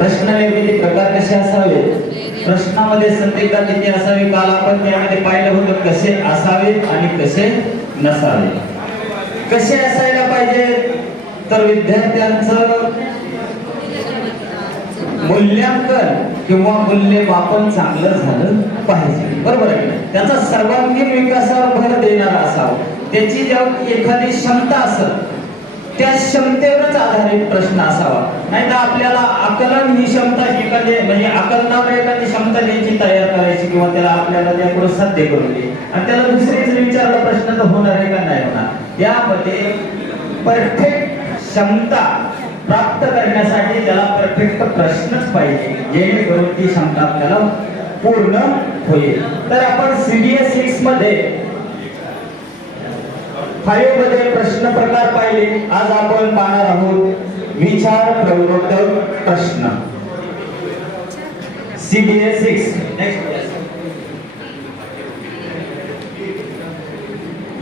प्रश्न निर्मिती प्रकार कसे असावे प्रश्नामध्ये संदिग्धता किती असावी? काल आपण त्यामध्ये पाहिलं होतं कसे असावे आणि कसे नसावे कसे असायला पाहिजे? तर विद्यार्थ्यांचं मूल्यांकन किंवा मूल्यमापन चांगलं झालं पाहिजे. बरोबर आहे? त्याचा सर्वांगीण विकासावर भर देणारा असावा. त्याची जेव्हा एखादी क्षमता असत त्या क्षमतेवरच आधारित प्रश्न असावा. नाही तर आपल्याला आकलन ही क्षमता एखादी म्हणजे आकलनावर एखादी क्षमता द्यायची तयार करायची किंवा त्याला आपल्याला त्या साध्य करून दे आणि त्याला दुसरीच विचारला प्रश्न तर होणार आहे का? नाही होणार. यामध्ये परफेक्ट क्षमता प्राप्त करण्यासाठी त्याला परफेक्ट प्रश्नच पाहिजे जेणेकरून ती क्षमता आपल्याला पूर्ण होईल. तर आपण सीडीएस सिक्समध्ये फाईव्हमध्ये प्रश्न प्रकार पाहिले. आज आपण पाहणार आहोत विचार प्रवर्तक प्रश्न. सीबीएस सिक्स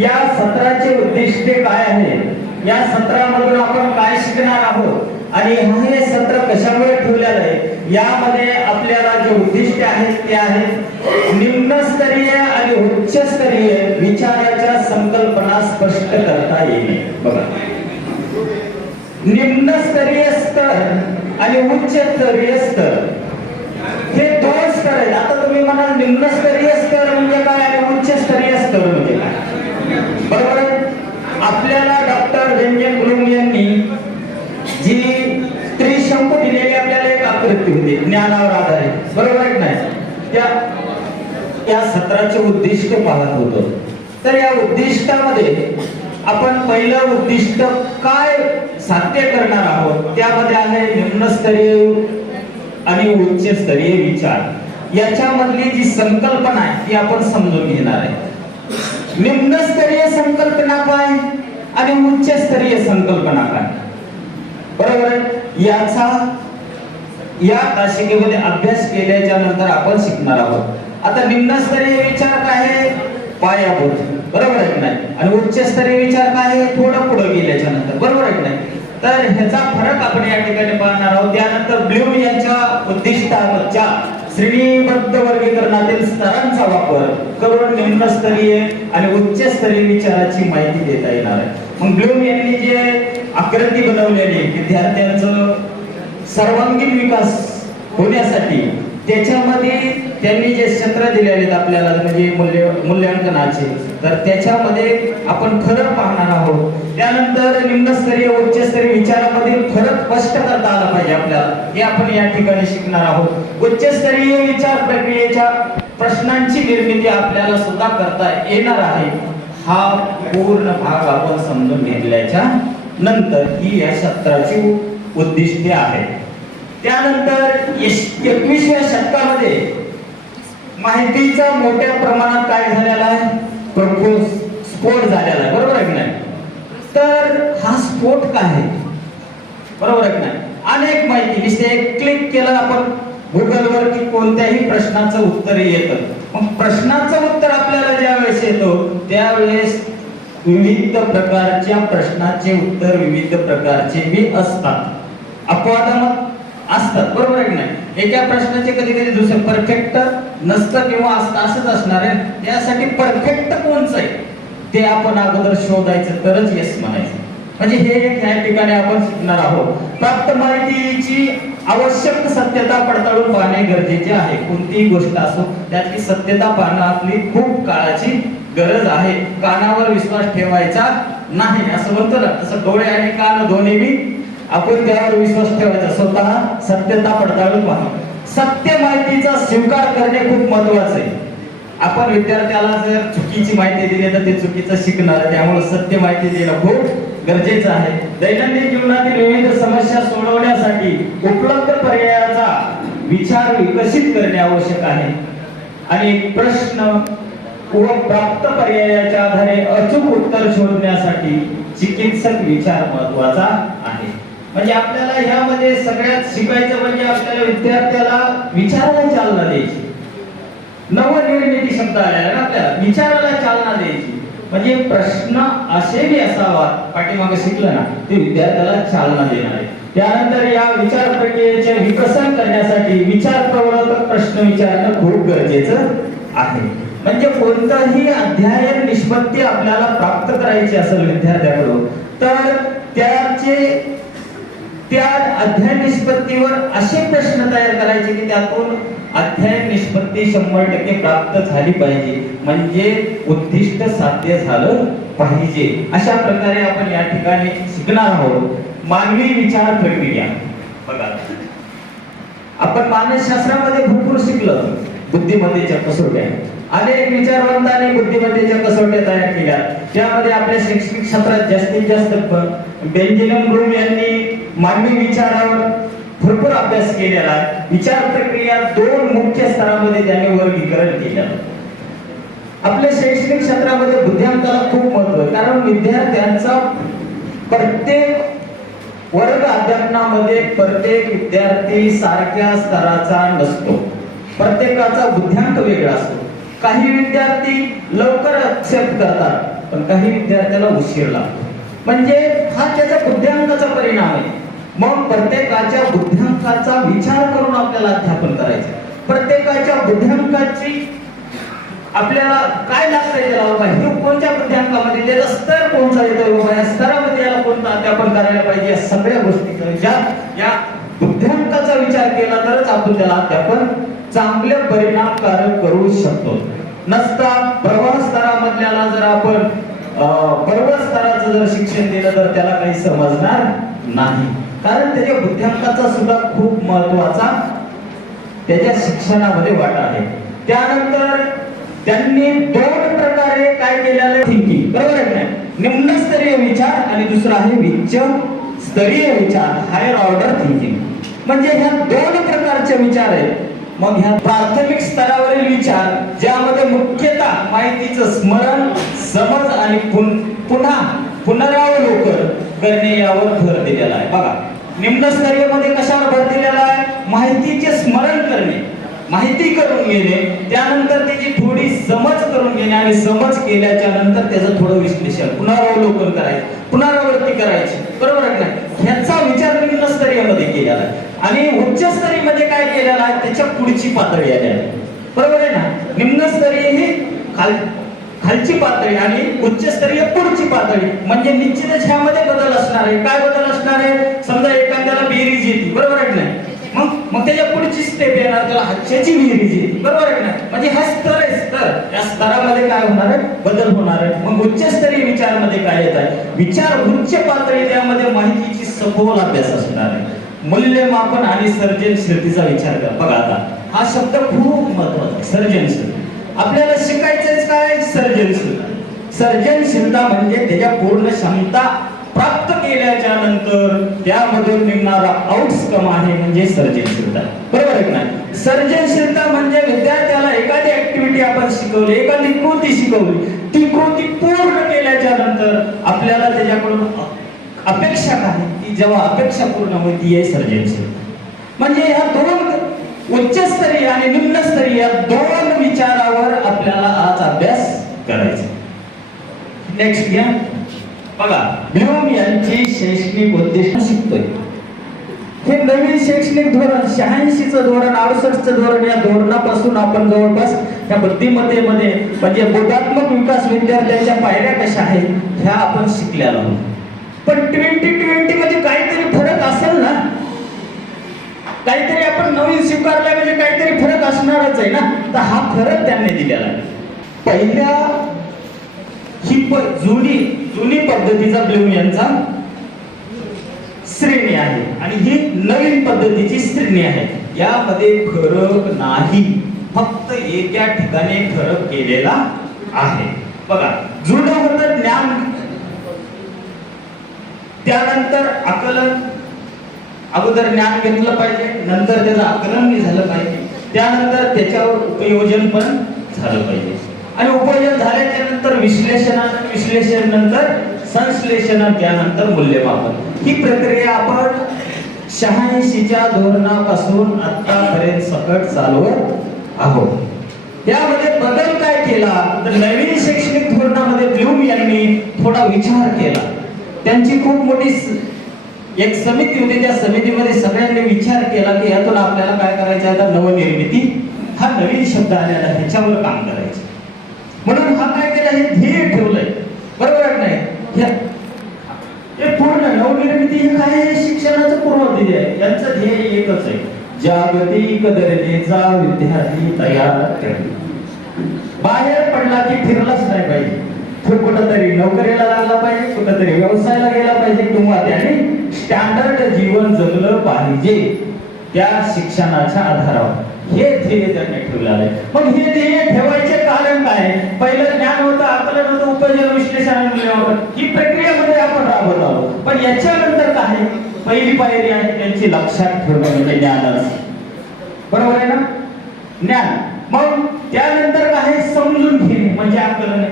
या सत्राचे उद्दिष्ट काय आहे? या सत्रामधून आपण काय शिकणार आहोत? आणि हे सत्र कशामुळे ठेवलेलं आहे? यामध्ये आपल्याला जे उद्दिष्ट आहेत ते आहेत करता येईल बघा निम्नस्तरीय स्तर आणि उच्चस्तरीय स्तर. हे दोन स्तर आहेत. आता तुम्ही म्हणाल निम्नस्तरीय स्तर म्हणजे काय आणि उच्चस्तरीय स्तर म्हणजे काय? बरोबर आपल्याला डॉक्टर रंजन गुरुंग यांनी जी त्रिशंकू दिलेली आपल्याला एक आकृती होती ज्ञानावर आधारित. बरोबर आहे नाही? त्या या सत्राचे उद्दिष्ट पाहत होतो. तर या उद्दिष्टामध्ये आपण पहिलं उद्दिष्ट काय साध्य करणार आहोत? त्यामध्ये आहे निम्नस्तरीय आणि उच्चस्तरीय विचार. याच्यामधली जी संकल्पना आहे ती आपण समजून घेणार आहे. निम्नस्तरीय संकल्पना काय आणि उच्चस्तरीय संकल्पना काय? बरोबर आहे? याचा या तासिकेमध्ये अभ्यास केल्याच्यानंतर आपण शिकणार आहोत. आता निम्नस्तरीय विचार काय आहे? पायाभूत. बरोबर आहे की नाही? आणि उच्चस्तरीय विचार काय आहे? थोडं पुढे गेल्याच्यानंतर बरोबर आहे की नाही? तर ह्याचा फरक आपण या ठिकाणी पाहणार आहोत. त्यानंतर ब्लूम यांच्या उद्दिष्टाच्या श्रेणीबद्ध वर्गीकरणातील स्तरांचा वापर करून निम्नस्तरीय आणि उच्चस्तरीय विचाराची माहिती देता येणार आहे. मग ब्लूम यांनी जे आकृती बनवलेली विद्यार्थ्यांचं सर्वांगीण विकास होण्यासाठी त्याच्यामध्ये त्यांनी जे सत्र दिलेले आहेत आपल्याला म्हणजे मूल्य मूल्यांकनाचे तर त्याच्यामध्ये आपण फरक पाहणार आहोत. त्यानंतर निम्नस्तरीय उच्चस्तरीय विचारामधील फरक स्पष्ट करता आला पाहिजे आपल्याला. हे आपण या ठिकाणी शिकणार आहोत. उच्चस्तरीय विचार प्रक्रियेच्या प्रश्नांची निर्मिती आपल्याला सुद्धा करता येणार आहे. हा पूर्ण भाग आपण समजून घेतल्याच्या नंतर ही या सत्राची उद्दिष्टे आहेत. त्यानंतर एकवीसव्या शतकामध्ये माहितीचा मोठ्या प्रमाणात काय झालेला आहे? प्रफुल्ल स्फोट झालेला आहे. बरोबर आहे की नाही? तर हा स्फोट काय आहे? बरोबर आहे की नाही? अनेक माहिती. विषय क्लिक केलं आपण गुगलवर की कोणत्याही प्रश्नाचं उत्तर येतं. मग प्रश्नाचं उत्तर आपल्याला ज्या वेळेस येतो त्यावेळेस विविध प्रकारच्या प्रश्नाचे उत्तर विविध प्रकारचे बी असतात. अपवादात्मक असतात. बरोबर आहे की नाही? एका प्रश्नाचे कधी कधी दुसरं परफेक्ट नसतं किंवा असतं असंच असणार आहे. यासाठी परफेक्ट कोणचं आहे? ते आपण अगोदर शोधायचं तरच येस म्हणायचं. म्हणजे हे एक या ठिकाणी आपण शिकणार आहोत. प्राप्त माहितीची आवश्यक सत्यता पडताळून पाहणे गरजेचे आहे. कोणतीही गोष्ट असो त्याची सत्यता पाहणं आपली खूप काळाची गरज आहे. कानावर विश्वास ठेवायचा नाही. असं म्हणतो ना तसं डोळे आणि कान दोन्ही बी आपण त्यावर विश्वास ठेवायचा. स्वतः सत्यता पडताळून पाहणं सत्य माहितीचा स्वीकार करणे खूप महत्वाचं आहे. आपण विद्यार्थ्याला जर चुकीची माहिती दिली तर ते चुकीचं शिकणार. त्यामुळे सत्य माहिती देणं खूप गरजेचं आहे. दैनंदिन जीवनातील विविध समस्या सोडवण्यासाठी उपलब्ध पर्यायाचा विचार विकसित करणे आवश्यक आहे. आणि प्रश्न व प्राप्त पर्यायाच्या आधारे अचूक उत्तर शोधण्यासाठी चिकित्सक विचार महत्त्वाचा म्हणजे आपल्याला ह्यामध्ये सगळ्यात शिकायचं म्हणजे आपल्याला विद्यार्थ्याला विचाराला चालना द्यायची. नवनिर्मिती शब्द आलेला ना आपल्याला विचाराला चालना द्यायची. म्हणजे प्रश्न असे बी असावा पाठीमागे शिकलं ना ते विद्यार्थ्याला चालना देणार. आहे त्यानंतर या विचार प्रक्रियेचे विकसन करण्यासाठी विचार प्रवर्तक प्रश्न विचारणं खूप गरजेचं आहे. म्हणजे कोणताही अध्ययन निष्पत्ती आपल्याला प्राप्त करायची असेल विद्यार्थ्याकडून तर त्याचे त्या अध्ययन निष्पत्तीवर असे प्रश्न तयार करायचे की त्यातून अध्ययन निष्पत्ती शंभर टक्के प्राप्त झाली पाहिजे. म्हणजे उद्दिष्ट साध्य झालं पाहिजे. अशा प्रकारे आपण या ठिकाणी शिकणार आहोत. मानवी विचार प्रक्रिया बघा. आपण मानसशास्त्रामध्ये भरपूर शिकलं. बुद्धिमत्तेच्या कसोट्या. अनेक विचारवंतांनी बुद्धिमत्तेच्या कसोट्या तयार केल्या. त्यामध्ये आपल्या शैक्षणिक क्षेत्रात जास्तीत जास्त ब- बेंजामिन यांनी मानवी विचारावर भरपूर अभ्यास केलेला. विचार प्रक्रिया दोन मुख्य स्तरामध्ये त्यांनी वर्गीकरण केलं. आपल्या शैक्षणिक क्षेत्रामध्ये बुद्धिमत्ताला खूप महत्त्व आहे. कारण विद्यार्थ्यांचा प्रत्येक वर्ग अध्यापनामध्ये प्रत्येक विद्यार्थी सारख्या स्तराचा नसतो. प्रत्येकाचा बुद्ध्यांक वेगळा असतो. काही विद्यार्थी लवकर एक्सेप्ट करतात पण काही विद्यार्थ्याला उशीर लागतो. म्हणजे हा त्याच्या बुद्ध्यांकाचा परिणाम आहे. मग प्रत्येकाच्या बुद्ध्यांकाचा विचार करून आपल्याला अध्यापन करायचं. प्रत्येकाच्या बुद्ध्यांकाची आपल्याला काय लागतंय त्याला बाबा हे कोणत्या बुद्ध्यांकामध्ये त्याचा स्तर कोणता येतोय बाबा या स्तरामध्ये याला कोणतं अध्यापन करायला पाहिजे? या सगळ्या गोष्टी ज्या या बुद्ध्यांकाचा विचार केला तरच आपण त्याला अध्यापन चांगले परिणामकारक करू शकतो. नसता प्रवाह स्तरामधल्याला जर आपण अं, पर्वत स्तराचं जर शिक्षण दिलं तर त्याला काही समजणार नाही. कारण त्याच्या बुद्ध्यांकाचा सुद्धा खूप महत्त्वाचा त्याच्या शिक्षणामध्ये वाटा आहे. त्यानंतर त्यांनी दोन प्रकारे काय केलेलं थिंकिंग. बरोबर आहे की निम्नस्तरीय विचार आणि दुसरा आहे उच्च स्तरीय विचार हायर ऑर्डर थिंकिंग म्हणजे ह्या दोन प्रकारचे विचार आहेत. मग ह्या प्राथमिक स्तरावरील विचार ज्यामध्ये मुख्यतः माहितीचं स्मरण समज आणि पुन्हा पुनरावलोकन करणे यावर भर दिलेला आहे. बघा निम्नस्तरीयमध्ये कशावर भर दिलेला आहे? माहितीचे स्मरण करणे. माहिती करून घेणे त्यानंतर त्याची थोडी समज करून घेणे आणि समज केल्याच्यानंतर त्याचं थोडं विश्लेषण पुनरावलोकन करायचं पुनरावृत्ती करायची. बरोबर आहे ह्याचा विचार निम्नस्तरीय केलेला आहे. आणि उच्चस्तरीयमध्ये काय केलेला आहे? त्याच्या पुढची पातळी आली आहे. बरोबर आहे ना? निम्नस्तरीय ही खाल खालची पातळी आणि उच्चस्तरीय पुढची पातळी. म्हणजे निश्चितच ह्यामध्ये बदल असणार आहे. काय बदल असणार आहे? समजा एखाद्याला बेरीज येते. बरोबर आहे नाही? मग मग त्याच्या स्टेप येणार त्याला हातच्याची बेरीज येते बरोबर आहे ना म्हणजे हा स्तर आहे स्तर. या स्तरामध्ये काय होणार आहे? बदल होणार आहे. मग उच्चस्तरीय विचारमध्ये काय येत आहे? विचार उच्च पातळी त्यामध्ये माहितीची सखोल अभ्यास असणार आहे. मूल्यमापन आणि सर्जनशीलतेचा विचार कर. बघा आता. हा शब्द खूप महत्त्वाचा सर्जनशील. आपल्याला शिकायचंच काय? सर्जनशील. सर्जनशीलता म्हणजे त्याच्या पूर्ण क्षमता त्यामधून निघणारा आउटकम आहे म्हणजे सर्जनशीलता. बरोबर आहे नाही? सर्जनशीलता म्हणजे विद्यार्थ्याला एखादी ऍक्टिव्हिटी आपण शिकवली एखादी कृती शिकवली ती कृती पूर्ण केल्याच्यानंतर आपल्याला त्याच्याकडून अपेक्षा काय? की जेव्हा अपेक्षा पूर्ण होती आहे सर्जनशील म्हणजे ह्या दोन उच्चस्तरीय आणि निम्नस्तरीय या दोन विचारावर आपल्याला आज अभ्यास करायचा नेक्स्ट घ्या. बघा ब्लूम यांची शैक्षणिक उद्दिष्ट शिकतोय. हे नवीन शैक्षणिक धोरण शहाऐंशीचं धोरण अडुसष्टचं धोरण या धोरणापासून आपण जवळपास या बुद्धिमत्तेमध्ये म्हणजे बोधात्मक विकास विद्यार्थ्यांच्या पायऱ्या कशा आहेत ह्या आपण शिकलेलो आहोत. पण ट्वेंटी ट्वेंटी मध्ये काहीतरी फरक असेल ना? काहीतरी आपण नवीन स्वीकारला म्हणजे काहीतरी फरक असणारच आहे ना? तर हा फरक त्यांनी दिलेला आहे. पहिल्या ही जुनी जुनी पद्धतीचा ब्लूम यांचा श्रेणी आहे. आणि ही नवीन पद्धतीची श्रेणी आहे. यामध्ये फरक नाही. फक्त एका ठिकाणी फरक केलेला आहे. बघा जुनं होतं ज्ञान त्यानंतर आकलन. अगोदर ज्ञान घेतलं पाहिजे नंतर त्याचं आकलन झालं पाहिजे. त्यानंतर त्याच्यावर उपयोजन पण झालं पाहिजे. आणि उपयोजन झाल्याच्यानंतर विश्लेषण विश्लेषण नंतर संश्लेषण त्यानंतर मूल्यमापन. ही प्रक्रिया आपण शहाऐंशीच्या धोरणापासून आतापर्यंत सकट चालवत आहोत. यामध्ये बदल काय केला? तर नवीन शैक्षणिक धोरणामध्ये ब्लूम यांनी थोडा विचार केला. त्यांची खूप मोठी एक समिती होती. त्या समितीमध्ये सगळ्यांनी विचार केला की यातून आपल्याला काय करायचं? आहे तर नवनिर्मिती. हा नवीन शब्द आलेला ह्याच्यावर काम करायचं. म्हणून हा काय केला? हे ध्येय ठेवलंय. बरोबर नाही? हे- पूर्ण नवनिर्मिती हे काय शिक्षणाचं पूर्ण ध्येय आहे. यांचं ध्येय एकच आहे. जागतिक दर्जेचा विद्यार्थी तयार करणे. बाहेर पडला की फिरलाच नाही पाहिजे. तो कुठंतरी नोकरीला लागला पाहिजे कुठंतरी व्यवसायाला गेला पाहिजे किंवा त्याने स्टँडर्ड जीवन जगलं पाहिजे त्या शिक्षणाच्या आधारावर. हे ध्येय त्यांनी ठेवलेलं आहे. मग हे ध्येय ठेवायचे कारण काय पहिलं ज्ञान होतं आकलन होतं उपजन विश्लेषण ही प्रक्रियेमध्ये आपण राबत आहोत. पण याच्यानंतर काय पहिली पायरी आहे त्यांची लक्षात ठेवणं म्हणजे ज्ञानच. बरोबर आहे ना? ज्ञान. मग त्यानंतर काय समजून घेणे म्हणजे आकलन. आहे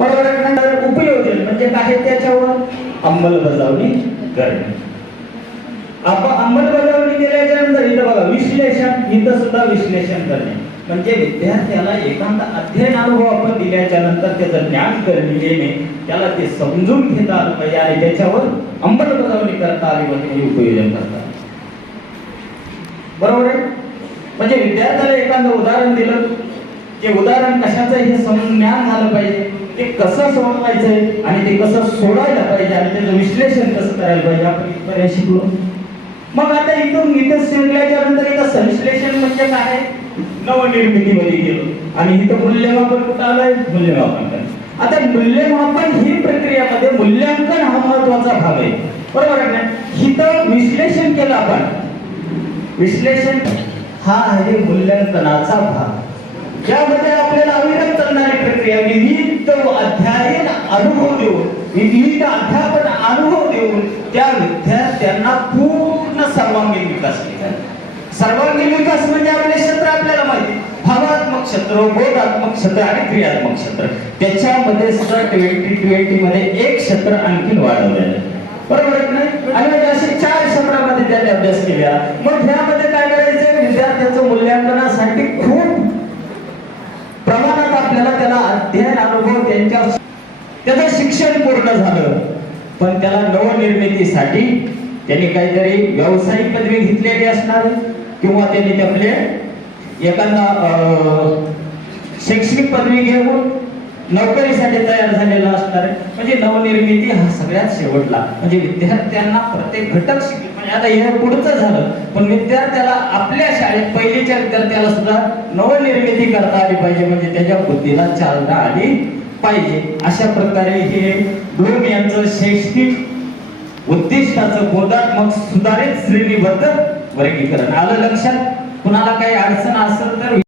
बरोबर उपयोजन म्हणजे काय त्याच्यावर? अंमलबजावणी करणे. आपण अंमलबजावणी केल्याच्यानंतर इथं बघा विश्लेषण इथं सुद्धा विश्लेषण करणे. म्हणजे विद्यार्थ्याला एखादा अध्ययन अनुभव आपण दिल्याच्या नंतर त्याचं ज्ञान करणे येणे त्याला ते समजून घेता आलं पाहिजे आणि त्याच्यावर अंमलबजावणी करता आली पाहिजे म्हणजे उपयोजन करता बरोबर आहे? म्हणजे विद्यार्थ्याला एखादं उदाहरण दिलं. ते उदाहरण कशाचं हे समजून ज्ञान झालं पाहिजे. ते कसं सोडवायचंय आणि ते कसं सोडायला पाहिजे? आणि त्याचं विश्लेषण कसं करायला पाहिजे? आपण इथपर्यंत शिकलो. मग आता इथून इथं शिरल्याच्या नंतर इथं संश्लेषण म्हणजे काय? नवनिर्मितीमध्ये गेलो. आणि इथं मूल्यमापन कुठं आलंय? मूल्यमापन. आता मूल्यमापन ही प्रक्रियामध्ये मूल्यांकन हा महत्त्वाचा भाग आहे. बरोबर आहे ना इथं विश्लेषण केलं आपण. विश्लेषण हा आहे मूल्यांकनाचा भाग. ज्यामध्ये आपल्याला अविरत चालणारी प्रक्रिया विविध अध्यायन अनुभव देऊन विविध अध्यापन अनुभव देऊन त्या विद्यार्थ्यांना पूर्ण सर्वांगीण विकास केला सर्वांगीण विकास म्हणजे आपले क्षेत्र आपल्याला माहिती. भावात्मक क्षेत्र बोधात्मक क्षेत्र आणि क्रियात्मक क्षेत्र. त्याच्यामध्ये सुद्धा ट्वेंटी ट्वेंटी मध्ये एक क्षेत्र आणखी वाढवलेलं आहे बरोबर आहे नाही? आणि म्हणजे असे चार क्षेत्रामध्ये त्यांनी अभ्यास केला. मग ह्यामध्ये काय करायचं विद्यार्थ्याचं मूल्यांकनासाठी खूप प्रमाणात आपल्याला त्याला अध्ययन अनुभव त्यांच्या त्याचं शिक्षण पूर्ण झालं. पण त्याला नवनिर्मितीसाठी त्यांनी काहीतरी व्यावसायिक पदवी घेतलेली असणार किंवा त्यांनी आपले एखादा शैक्षणिक पदवी घेऊन नोकरीसाठी तयार झालेला असणार आहे. म्हणजे नवनिर्मिती हा सगळ्यात शेवटला. म्हणजे विद्यार्थ्यांना प्रत्येक घटक शिकले. म्हणजे आता हे पुढचं झालं. पण विद्यार्थ्याला आपल्या शाळेत पहिलीच्या विद्यार्थ्याला सुद्धा नवनिर्मिती करता आली पाहिजे. म्हणजे त्याच्या बुद्धीला चालना आली पाहिजे. अशा प्रकारे हे दोन यांचं शैक्षणिक उद्दिष्टाचं बोधात्मक सुधारित श्रेणीबद्ध वर्गीकरण. आलं लक्षात? कुणाला काही अडचण असेल तर